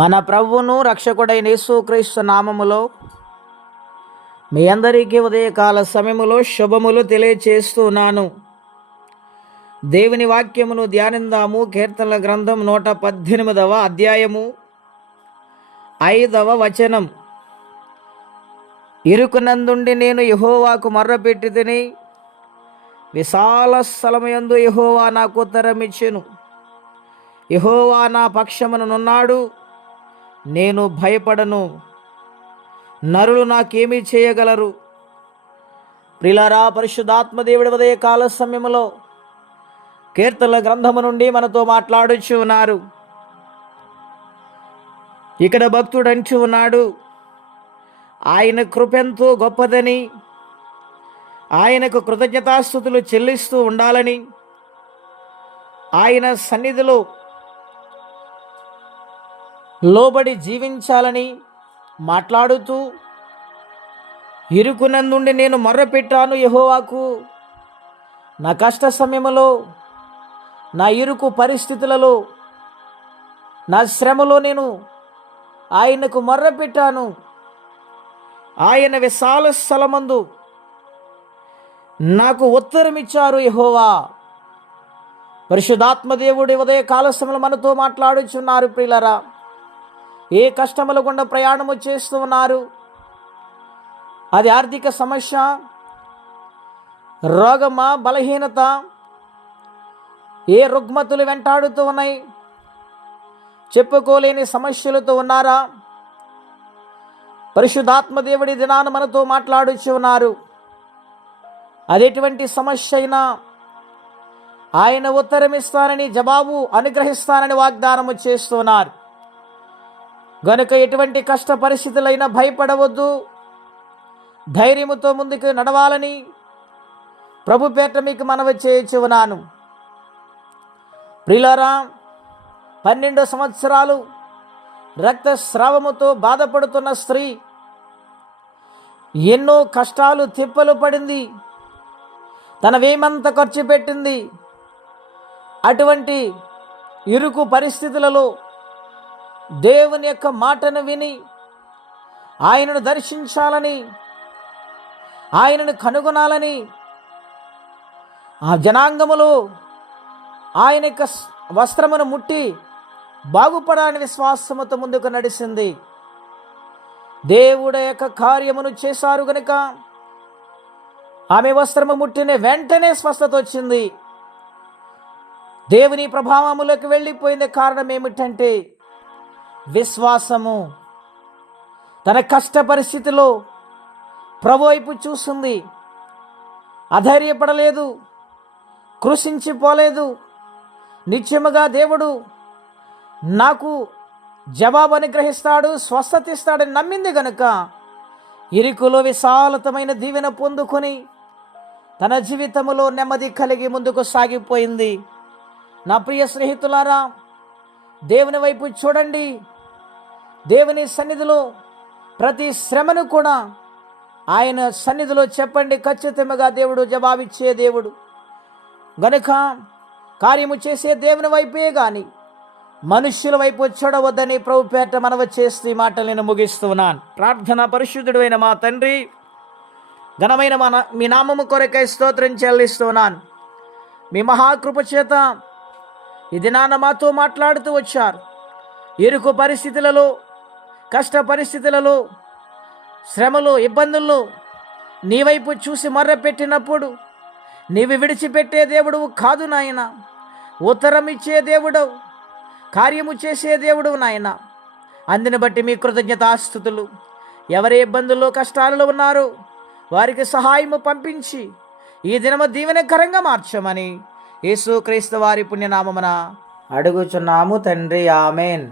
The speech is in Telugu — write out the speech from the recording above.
మన ప్రభువును రక్షకుడైన యేసుక్రీస్తు నామములో మీ అందరికీ ఉదయకాల సమయములో శుభములు తెలియచేస్తున్నాను. దేవుని వాక్యమును ధ్యానిందాము. కీర్తనల గ్రంథం 118వ అధ్యాయము 5వ వచనం. ఇరుకునందుండి నేను యెహోవాకు మొర్రపెట్టితిని, విశాల స్థలముయందు యెహోవా నాకు ఉత్తరమిచ్చెను. యెహోవా నా పక్షమునున్నాడు, నేను భయపడను. నరులు నాకేమీ చేయగలరు? ప్రియులారా, పరిశుద్ధాత్మ దేవుడి ఉదయకాల సమయములో కీర్తనల గ్రంథము నుండి మనతో మాట్లాడుచు ఉన్నారు. ఇక్కడ భక్తుడు అంటూ ఉన్నాడు, ఆయన కృపెంతో గొప్పదని, ఆయనకు కృతజ్ఞతాస్తుతులు చెల్లిస్తూ ఉండాలని, ఆయన సన్నిధిలో లోబడి జీవించాలని మాట్లాడుతూ, ఇరుకునందుండి నేను మొర్రపెట్టాను యెహోవాకు. నా కష్ట సమయంలో, నా ఇరుకు పరిస్థితులలో, నా శ్రమలో నేను ఆయనకు మొర్రపెట్టాను. ఆయన విశాల స్థలమందు నాకు ఉత్తరమిచ్చారు యెహోవా. పరిశుద్ధాత్మదేవుడి ఉదయ కాల సమయంలో మనతో మాట్లాడుచున్నారు. ప్రియులరా, ఏ కష్టముల గుండా ప్రయాణము చేస్తూ ఉన్నారు? అది ఆర్థిక సమస్య, రోగమా, బలహీనత, ఏ రుగ్మతులు వెంటాడుతూ ఉన్నాయి? చెప్పుకోలేని సమస్యలతో ఉన్నారా? పరిశుద్ధాత్మ దేవుడి దినాన మనతో మాట్లాడుచు ఉన్నారు. అదెటువంటి సమస్య అయినా ఆయన ఉత్తరమిస్తానని, జవాబు అనుగ్రహిస్తానని వాగ్దానము చేస్తున్నారు. గనుక ఎటువంటి కష్ట పరిస్థితులైనా భయపడవద్దు, ధైర్యముతో ముందుకు నడవాలని ప్రభు పేట మీకు మనవి చేయుచు ఉన్నాను. ప్రియులారా, 12 సంవత్సరాలు రక్తస్రావముతో బాధపడుతున్న స్త్రీ ఎన్నో కష్టాలు తిప్పలు పడింది, తన వేమంత ఖర్చు పెట్టింది. అటువంటి ఇరుకు పరిస్థితులలో దేవుని యొక్క మాటను విని ఆయనను దర్శించాలని, ఆయనను కనుగొనాలని ఆ జనాంగములో ఆయన యొక్క వస్త్రమును ముట్టి బాగుపడాలని విశ్వాసముతో ముందుకు నడిచింది. దేవుడి యొక్క కార్యమును చేశారు గనుక ఆమె వస్త్రము ముట్టిన వెంటనే స్వస్థత వచ్చింది. దేవుని ప్రభావములోకి వెళ్ళిపోయింది. కారణం ఏమిటంటే విశ్వాసము. తన కష్ట పరిస్థితిలో ప్రభు వైపు చూసింది, అధైర్యపడలేదు, కృషించిపోలేదు. నిత్యముగా దేవుడు నాకు జవాబు అనుగ్రహిస్తాడు, స్వస్థత ఇస్తాడని నమ్మింది గనుక ఇరుకులో విశాలతమైన దీవెన పొందుకొని తన జీవితంలో నెమ్మది కలిగి ముందుకు సాగిపోయింది. నా ప్రియ స్నేహితులారా, దేవుని వైపు చూడండి. దేవుని సన్నిధిలో ప్రతి శ్రమను కూడా ఆయన సన్నిధిలో చెప్పండి. ఖచ్చితంగా దేవుడు జవాబిచ్చే దేవుడు గనుక కార్యము చేసే దేవుని వైపే కానీ మనుష్యుల వైపు చూడవద్దని ప్రభు పేట మనవి చేస్తూ ఈ మాటలు నేను ముగిస్తున్నాను. ప్రార్థన. పరిశుద్ధుడు అయిన మా తండ్రి, ఘనమైన మీ నామము కొరకై స్తోత్రం చెల్లిస్తున్నాను. మీ మహాకృప చేత ఈ దినాన మాతో మాట్లాడుతూ వచ్చారు. ఇరుకు పరిస్థితులలో, కష్ట పరిస్థితులలో, శ్రమలు, ఇబ్బందుల్లో నీ వైపు చూసి మొర్రపెట్టినప్పుడు నీవు విడిచిపెట్టే దేవుడు కాదు నాయన. ఉత్తరం ఇచ్చే దేవుడు, కార్యము చేసే దేవుడు నాయన. అందుని బట్టి మీ కృతజ్ఞతాస్తుతులు. ఎవరి ఇబ్బందుల్లో, కష్టాలలో ఉన్నారో వారికి సహాయము పంపించి ఈ దినము దీవెనకరంగా మార్చమని యేసుక్రీస్తు వారి పుణ్యనామమున అడుగుచున్నాము తండ్రి. ఆమేన్.